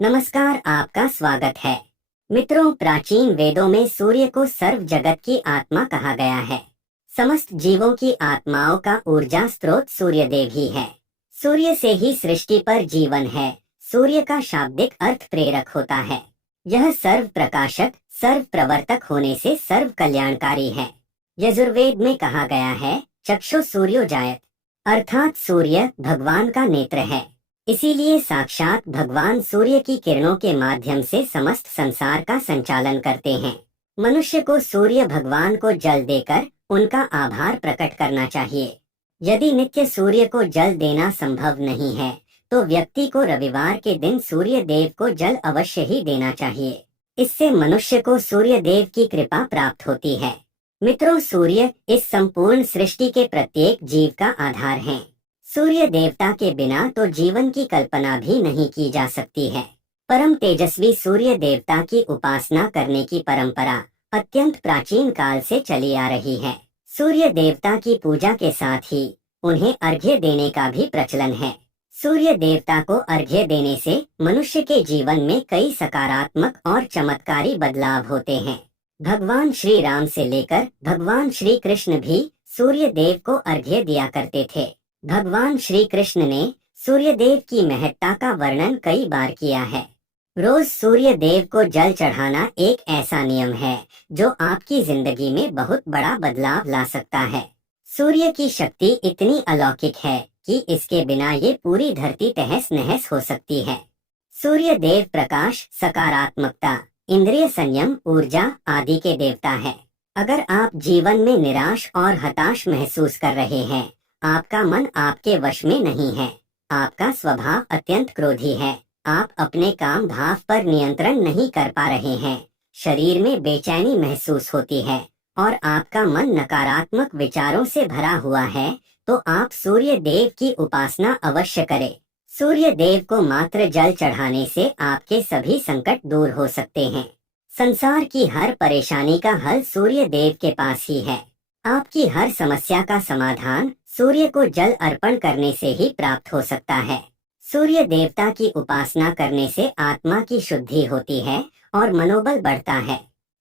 नमस्कार, आपका स्वागत है। मित्रों, प्राचीन वेदों में सूर्य को सर्व जगत की आत्मा कहा गया है। समस्त जीवों की आत्माओं का ऊर्जा स्रोत सूर्य देव ही है। सूर्य से ही सृष्टि पर जीवन है। सूर्य का शाब्दिक अर्थ प्रेरक होता है। यह सर्व प्रकाशक, सर्व प्रवर्तक होने से सर्व कल्याणकारी है। यजुर्वेद में कहा गया है, चक्षु सूर्यो जायत, अर्थात सूर्य भगवान का नेत्र है। इसीलिए साक्षात भगवान सूर्य की किरणों के माध्यम से समस्त संसार का संचालन करते हैं। मनुष्य को सूर्य भगवान को जल देकर उनका आभार प्रकट करना चाहिए। यदि नित्य सूर्य को जल देना संभव नहीं है तो व्यक्ति को रविवार के दिन सूर्य देव को जल अवश्य ही देना चाहिए। इससे मनुष्य को सूर्य देव की कृपा प्राप्त होती है। मित्रों, सूर्य इस संपूर्ण सृष्टि के प्रत्येक जीव का आधार है। सूर्य देवता के बिना तो जीवन की कल्पना भी नहीं की जा सकती है। परम तेजस्वी सूर्य देवता की उपासना करने की परंपरा अत्यंत प्राचीन काल से चली आ रही है। सूर्य देवता की पूजा के साथ ही उन्हें अर्घ्य देने का भी प्रचलन है। सूर्य देवता को अर्घ्य देने से मनुष्य के जीवन में कई सकारात्मक और चमत्कारी बदलाव होते हैं। भगवान श्री राम से लेकर भगवान श्री कृष्ण भी सूर्य देव को अर्घ्य दिया करते थे। भगवान श्री कृष्ण ने सूर्य देव की महत्ता का वर्णन कई बार किया है। रोज सूर्य देव को जल चढ़ाना एक ऐसा नियम है जो आपकी जिंदगी में बहुत बड़ा बदलाव ला सकता है। सूर्य की शक्ति इतनी अलौकिक है कि इसके बिना ये पूरी धरती तहस नहस हो सकती है। सूर्य देव प्रकाश, सकारात्मकता, इंद्रिय संयम, ऊर्जा आदि के देवता है। अगर आप जीवन में निराश और हताश महसूस कर रहे हैं, आपका मन आपके वश में नहीं है, आपका स्वभाव अत्यंत क्रोधी है, आप अपने काम भाव पर नियंत्रण नहीं कर पा रहे हैं, शरीर में बेचैनी महसूस होती है और आपका मन नकारात्मक विचारों से भरा हुआ है, तो आप सूर्य देव की उपासना अवश्य करें। सूर्य देव को मात्र जल चढ़ाने से आपके सभी संकट दूर हो सकते हैं। संसार की हर परेशानी का हल सूर्य देव के पास ही है। आपकी हर समस्या का समाधान सूर्य को जल अर्पण करने से ही प्राप्त हो सकता है। सूर्य देवता की उपासना करने से आत्मा की शुद्धि होती है और मनोबल बढ़ता है।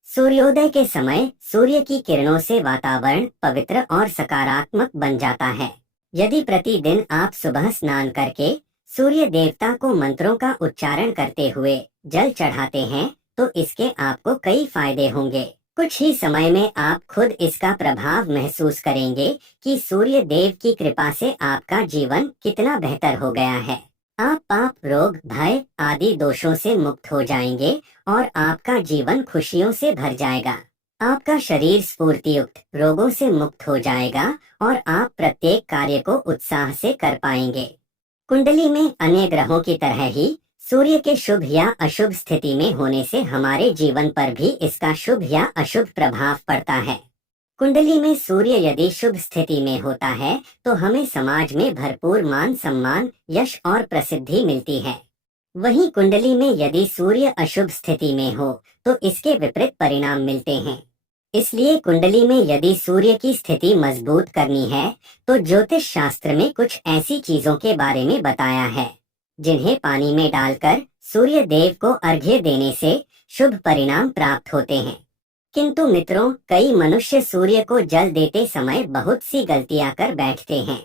सूर्योदय के समय सूर्य की किरणों से वातावरण पवित्र और सकारात्मक बन जाता है। यदि प्रतिदिन आप सुबह स्नान करके सूर्य देवता को मंत्रों का उच्चारण करते हुए जल चढ़ाते हैं तो इसके आपको कई फायदे होंगे। कुछ ही समय में आप खुद इसका प्रभाव महसूस करेंगे कि सूर्य देव की कृपा से आपका जीवन कितना बेहतर हो गया है। आप पाप, रोग, भय आदि दोषों से मुक्त हो जाएंगे और आपका जीवन खुशियों से भर जाएगा। आपका शरीर स्फूर्तियुक्त, रोगों से मुक्त हो जाएगा और आप प्रत्येक कार्य को उत्साह से कर पाएंगे। कुंडली में अन्य ग्रहों की तरह ही सूर्य के शुभ या अशुभ स्थिति में होने से हमारे जीवन पर भी इसका शुभ या अशुभ प्रभाव पड़ता है। कुंडली में सूर्य यदि शुभ स्थिति में होता है तो हमें समाज में भरपूर मान सम्मान, यश और प्रसिद्धि मिलती है। वहीं कुंडली में यदि सूर्य अशुभ स्थिति में हो तो इसके विपरीत परिणाम मिलते हैं। इसलिए कुंडली में यदि सूर्य की स्थिति मजबूत करनी है तो ज्योतिष शास्त्र में कुछ ऐसी चीजों के बारे में बताया है जिन्हें पानी में डालकर सूर्य देव को अर्घ्य देने से शुभ परिणाम प्राप्त होते हैं। किंतु मित्रों, कई मनुष्य सूर्य को जल देते समय बहुत सी गलतियां कर बैठते हैं।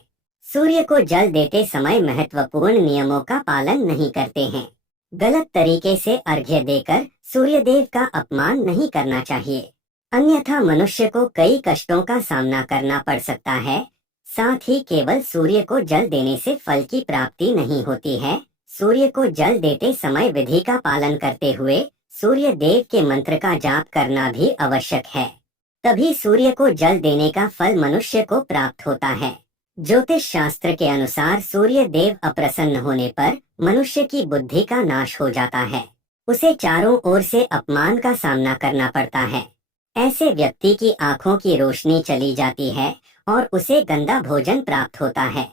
सूर्य को जल देते समय महत्वपूर्ण नियमों का पालन नहीं करते हैं। गलत तरीके से अर्घ्य देकर सूर्य देव का अपमान नहीं करना चाहिए, अन्यथा मनुष्य को कई कष्टों का सामना करना पड़ सकता है। साथ ही केवल सूर्य को जल देने से फल की प्राप्ति नहीं होती है। सूर्य को जल देते समय विधि का पालन करते हुए सूर्य देव के मंत्र का जाप करना भी आवश्यक है। तभी सूर्य को जल देने का फल मनुष्य को प्राप्त होता है। ज्योतिष शास्त्र के अनुसार सूर्य देव अप्रसन्न होने पर मनुष्य की बुद्धि का नाश हो जाता है। उसे चारों ओर से अपमान का सामना करना पड़ता है। ऐसे व्यक्ति की आंखों की रोशनी चली जाती है और उसे गंदा भोजन प्राप्त होता है।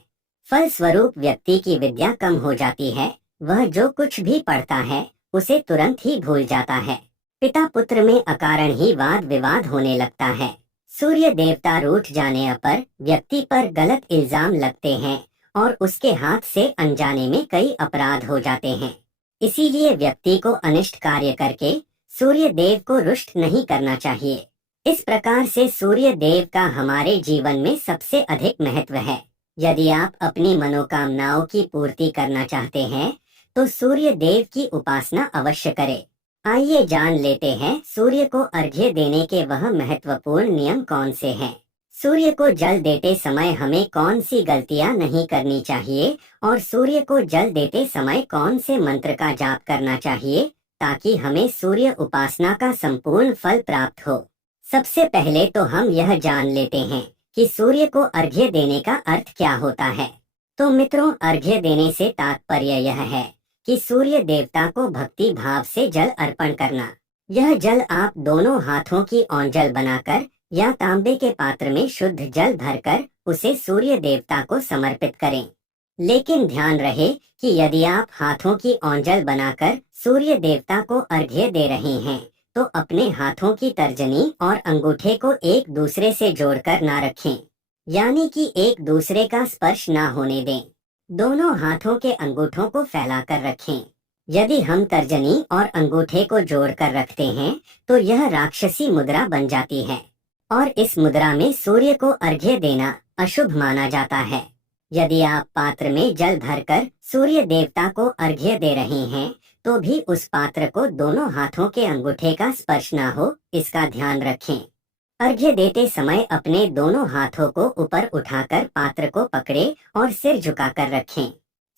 फल स्वरूप व्यक्ति की विद्या कम हो जाती है। वह जो कुछ भी पढ़ता है उसे तुरंत ही भूल जाता है। पिता पुत्र में अकारण ही वाद विवाद होने लगता है। सूर्य देवता रूठ जाने पर व्यक्ति पर गलत इल्जाम लगते हैं और उसके हाथ से अनजाने में कई अपराध हो जाते हैं। इसीलिए व्यक्ति को अनिष्ट कार्य करके सूर्य देव को रुष्ट नहीं करना चाहिए। इस प्रकार से सूर्य देव का हमारे जीवन में सबसे अधिक महत्व है। यदि आप अपनी मनोकामनाओं की पूर्ति करना चाहते हैं तो सूर्य देव की उपासना अवश्य करें। आइए जान लेते हैं सूर्य को अर्घ्य देने के वह महत्वपूर्ण नियम कौन से हैं। सूर्य को जल देते समय हमें कौन सी गलतियां नहीं करनी चाहिए और सूर्य को जल देते समय कौन से मंत्र का जाप करना चाहिए ताकि हमें सूर्य उपासना का संपूर्ण फल प्राप्त हो। सबसे पहले तो हम यह जान लेते हैं कि सूर्य को अर्घ्य देने का अर्थ क्या होता है। तो मित्रों, अर्घ्य देने से तात्पर्य यह है कि सूर्य देवता को भक्ति भाव से जल अर्पण करना। यह जल आप दोनों हाथों की ओंजल बनाकर या तांबे के पात्र में शुद्ध जल भरकर उसे सूर्य देवता को समर्पित करें। लेकिन ध्यान रहे कि यदि आप हाथों की ओंजल बनाकर सूर्य देवता को अर्घ्य दे रहे हैं तो अपने हाथों की तर्जनी और अंगूठे को एक दूसरे से जोड़कर ना रखें, यानी कि एक दूसरे का स्पर्श ना होने दें। दोनों हाथों के अंगूठों को फैलाकर रखें। यदि हम तर्जनी और अंगूठे को जोड़कर रखते हैं तो यह राक्षसी मुद्रा बन जाती है और इस मुद्रा में सूर्य को अर्घ्य देना अशुभ माना जाता है। यदि आप पात्र में जल भरकर सूर्य देवता को अर्घ्य दे रहे हैं तो भी उस पात्र को दोनों हाथों के अंगूठे का स्पर्श ना हो, इसका ध्यान रखें। अर्घ्य देते समय अपने दोनों हाथों को ऊपर उठाकर पात्र को पकड़े और सिर झुकाकर रखें।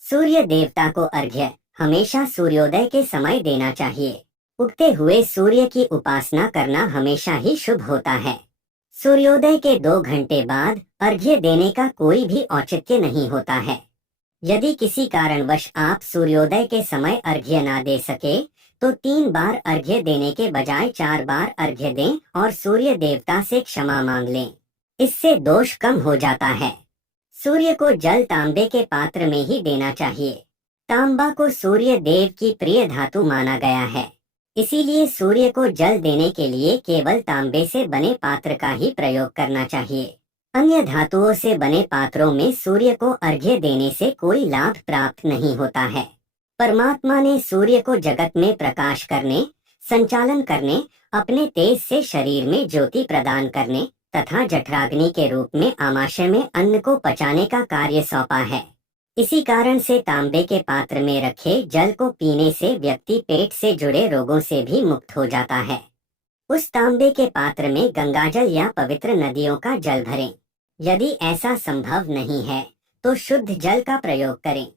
सूर्य देवता को अर्घ्य हमेशा सूर्योदय के समय देना चाहिए। उगते हुए सूर्य की उपासना करना हमेशा ही शुभ होता है। सूर्योदय के 2 घंटे बाद अर्घ्य देने का कोई भी औचित्य नहीं होता है। यदि किसी कारणवश आप सूर्योदय के समय अर्घ्य ना दे सके तो 3 बार अर्घ्य देने के बजाय 4 बार अर्घ्य दें और सूर्य देवता से क्षमा मांग लें। इससे दोष कम हो जाता है। सूर्य को जल तांबे के पात्र में ही देना चाहिए। तांबा को सूर्य देव की प्रिय धातु माना गया है, इसीलिए सूर्य को जल देने के लिए केवल तांबे से बने पात्र का ही प्रयोग करना चाहिए। अन्य धातुओं से बने पात्रों में सूर्य को अर्घ्य देने से कोई लाभ प्राप्त नहीं होता है। परमात्मा ने सूर्य को जगत में प्रकाश करने, संचालन करने, अपने तेज से शरीर में ज्योति प्रदान करने तथा जठराग्नि के रूप में आमाशय में अन्न को पचाने का कार्य सौंपा है। इसी कारण से तांबे के पात्र में रखे जल को पीने से व्यक्ति पेट से जुड़े रोगों से भी मुक्त हो जाता है। उस तांबे के पात्र में गंगाजल या पवित्र नदियों का जल भरें। यदि ऐसा संभव नहीं है तो शुद्ध जल का प्रयोग करें।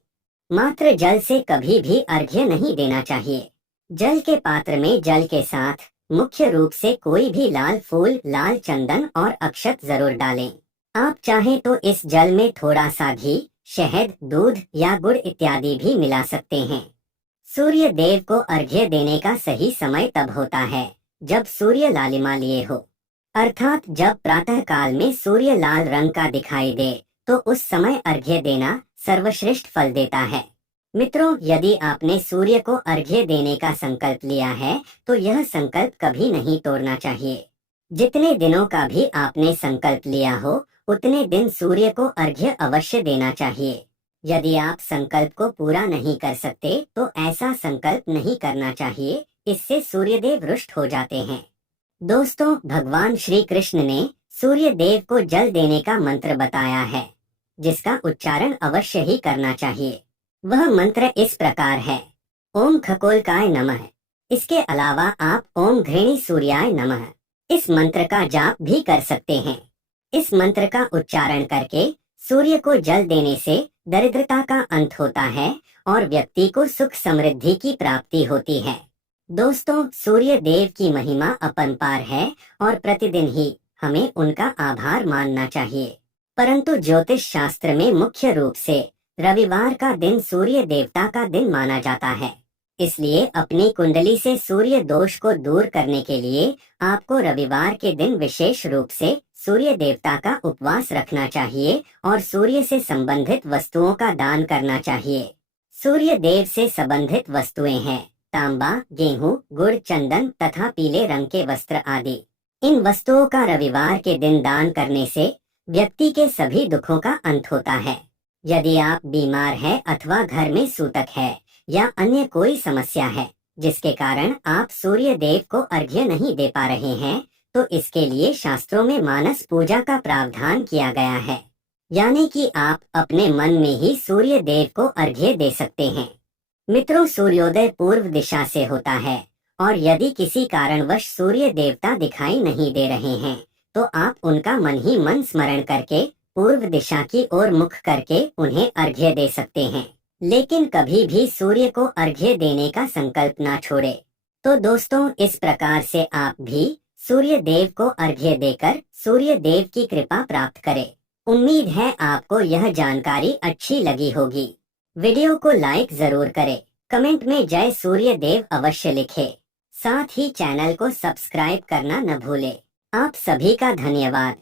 मात्र जल से कभी भी अर्घ्य नहीं देना चाहिए। जल के पात्र में जल के साथ मुख्य रूप से कोई भी लाल फूल, लाल चंदन और अक्षत जरूर डालें। आप चाहें तो इस जल में थोड़ा सा घी, शहद, दूध या गुड़ इत्यादि भी मिला सकते हैं। सूर्य देव को अर्घ्य देने का सही समय तब होता है जब सूर्य लालिमा लिए हो, अर्थात जब प्रातः काल में सूर्य लाल रंग का दिखाई दे तो उस समय अर्घ्य देना सर्वश्रेष्ठ फल देता है। मित्रों, यदि आपने सूर्य को अर्घ्य देने का संकल्प लिया है तो यह संकल्प कभी नहीं तोड़ना चाहिए। जितने दिनों का भी आपने संकल्प लिया हो उतने दिन सूर्य को अर्घ्य अवश्य देना चाहिए। यदि आप संकल्प को पूरा नहीं कर सकते तो ऐसा संकल्प नहीं करना चाहिए, इससे सूर्यदेव रुष्ट हो जाते हैं। दोस्तों, भगवान श्री कृष्ण ने सूर्य देव को जल देने का मंत्र बताया है जिसका उच्चारण अवश्य ही करना चाहिए। वह मंत्र इस प्रकार है: ओम खगोलकाय नमः। इसके अलावा आप ओम घृणी सूर्याय नमः इस मंत्र का जाप भी कर सकते हैं। इस मंत्र का उच्चारण करके सूर्य को जल देने से दरिद्रता का अंत होता है और व्यक्ति को सुख समृद्धि की प्राप्ति होती है। दोस्तों, सूर्य देव की महिमा अपरंपार है और प्रतिदिन ही हमें उनका आभार मानना चाहिए। परंतु ज्योतिष शास्त्र में मुख्य रूप से रविवार का दिन सूर्य देवता का दिन माना जाता है। इसलिए अपनी कुंडली से सूर्य दोष को दूर करने के लिए आपको रविवार के दिन विशेष रूप से सूर्य देवता का उपवास रखना चाहिए और सूर्य से संबंधित वस्तुओं का दान करना चाहिए। सूर्य देव से संबंधित वस्तुएं हैं तांबा, गेहूं, गुड़, चंदन तथा पीले रंग के वस्त्र आदि। इन वस्तुओं का रविवार के दिन दान करने से व्यक्ति के सभी दुखों का अंत होता है। यदि आप बीमार हैं अथवा घर में सूतक है या अन्य कोई समस्या है जिसके कारण आप सूर्य देव को अर्घ्य नहीं दे पा रहे हैं, तो इसके लिए शास्त्रों में मानस पूजा का प्रावधान किया गया है, यानी कि आप अपने मन में ही सूर्य देव को अर्घ्य दे सकते हैं। मित्रों, सूर्योदय पूर्व दिशा से होता है और यदि किसी कारणवश सूर्य देवता दिखाई नहीं दे रहे हैं तो आप उनका मन ही मन स्मरण करके पूर्व दिशा की ओर मुख करके उन्हें अर्घ्य दे सकते हैं, लेकिन कभी भी सूर्य को अर्घ्य देने का संकल्प ना छोड़े। तो दोस्तों, इस प्रकार से आप भी सूर्य देव को अर्घ्य देकर सूर्य देव की कृपा प्राप्त करें। उम्मीद है आपको यह जानकारी अच्छी लगी होगी। वीडियो को लाइक जरूर करें, कमेंट में जय सूर्य देव अवश्य लिखें, साथ ही चैनल को सब्सक्राइब करना न भूलें। आप सभी का धन्यवाद।